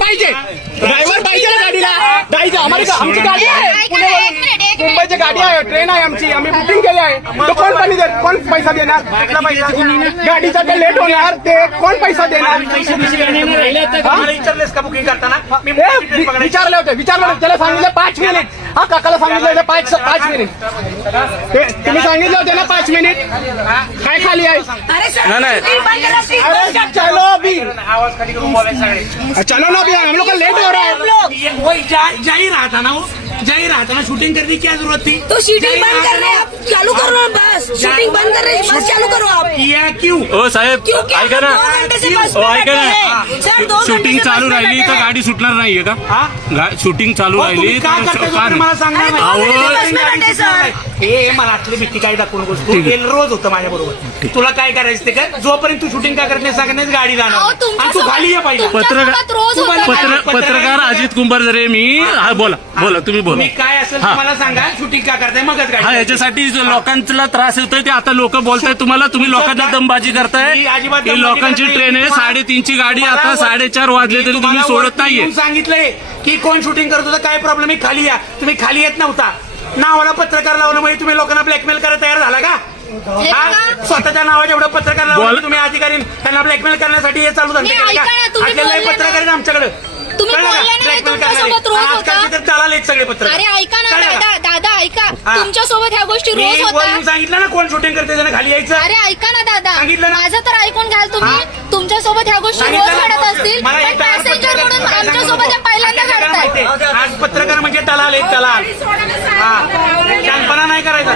पाहिजे, ड्रायव्हर पाहिजे ना गाडीला. जायचं आमची गाडी आहे, पुण्यावरून मुंबईची गाडी आहे, ट्रेन आहे आमची, आम्ही बुकिंग केली आहे. तो कोण पैसा देणार? कुठला पैसा? गाडीचा ते लेट होणार, ते कोण पैसा देणार? विचारलेस का बुकिंग करताना? विचारले होते, त्याला सांगितलं 5 मिनिट. हा काकाला सांगितलं होतं 5 मिनिट. तुम्ही सांगितलं होते ना 5 मिनिट. काय खाली आहे? अरे चलो अभी, आवाज खाली करून बोलायचं सगळे. चलो ना अभी, हम लोग का लेट हो रहा है. वही जा ही रहा था ना, वो जा ही रहा था ना. शूटिंग करने की क्या जरूरत थी? तो शूटिंग बंद कर रहे आप, चालू करो ना बस. शूटिंग बंद कर रहे, बस चालू करो आप. या क्यों? हो साहेब क्योंकि ऐका ना, 2 घंटे से बस हो में ऐका बैठे हैं. ना, सर 2 घंटे शूटिंग से चालू बस में राहिली बैठे तर हैं. गाडी सुटणार नाहीये का? हा? शूटिंग चालू हो, तुम्ही राहिली काय करता तुम्ही मला सांगणार अरे, नाही. 2 घंटे बस में बैठे सर. हे मला आतली भीती काय दाखवू नकोस. तू गेल रोज होतं माझ्या बरोबर. तुला काय करायचं ते कर. जोपर्यंत तू शूटिंग काय करत नाही सांगण्याच गाडी जाणार अहो, आणि तू खाली ये पाहिजे. तुमच्यासोबत रोज होतं. पत्रकार अजित कुंभार जरे मी हा बोला तुम्ही बोला. तुम्ही काय असेल हा. तुम्हाला सांगा. शूटिंग का करताय मगच हा गाडी. याच्यासाठी जो लोकांना त्रास होतोय ते आता लोक बोलताय तुम्हाला, तुम्ही लोकांना दमबाजी करताय. मी अजिबात ही दमबाजी लोकांची करत नाही. ट्रेन आहे, तुम्हाला- 3:30ची गाडी, आता तुम्हाला 4:30 वाजले तरी तुम्ही तुम्हाला सोडत वरती नाहीये. येऊन सांगितलंय की कोण शूटिंग करत होतं, काय प्रॉब्लेम आहे, खाली या. तुम्ही खाली येत नव्हता. नावाला पत्रकार लावलं म्हणजे तुम्ही लोकांना ब्लॅकमेल करायला तयार झाला का? हे हा? बघा. स्वतःच्या नावाच्या एवढं पत्रकार लावलं बोल- तुम्ही अधिकारी त्यांना ब्लॅकमेल करण्यासाठी हे चालू धंदे नाही, केले ऐका ना, तुम्ही का? बोलले ना. पत्रकार आहेत आमच्याकडे. तुम्ही कळलं का? बोलले ना, Blackmail तुमच्यासोबत रोज करणारे. होता. आजकालचे तर दलाल आहेत सगळे पत्रकार. अरे ऐका ना कळलं का? दादा ऐका, हा. तुमच्यासोबत ह्या गोष्टी रोज मी वरून होतात. सांगितलं ना कोण शूटिंग करते त्यांना खाली यायचं. अरे ऐका ना दादा, सांगितलं ना. माझं तर ऐकून घ्याल तुम्ही. हा. तुमच्यासोबत ह्या गोष्टी रोज सांगितलं ना. घडत असतील, मला पण एक दलाल पॅसेंजर पत्रकार म्हणून काय आमच्यासोबत सांगू हे पहिल्यांदा नको. आता जगाला घडताय. माहितीये. आज पत्रकार म्हणजे दलाल एक दलाल. हा. शानपणा नाही करायचा.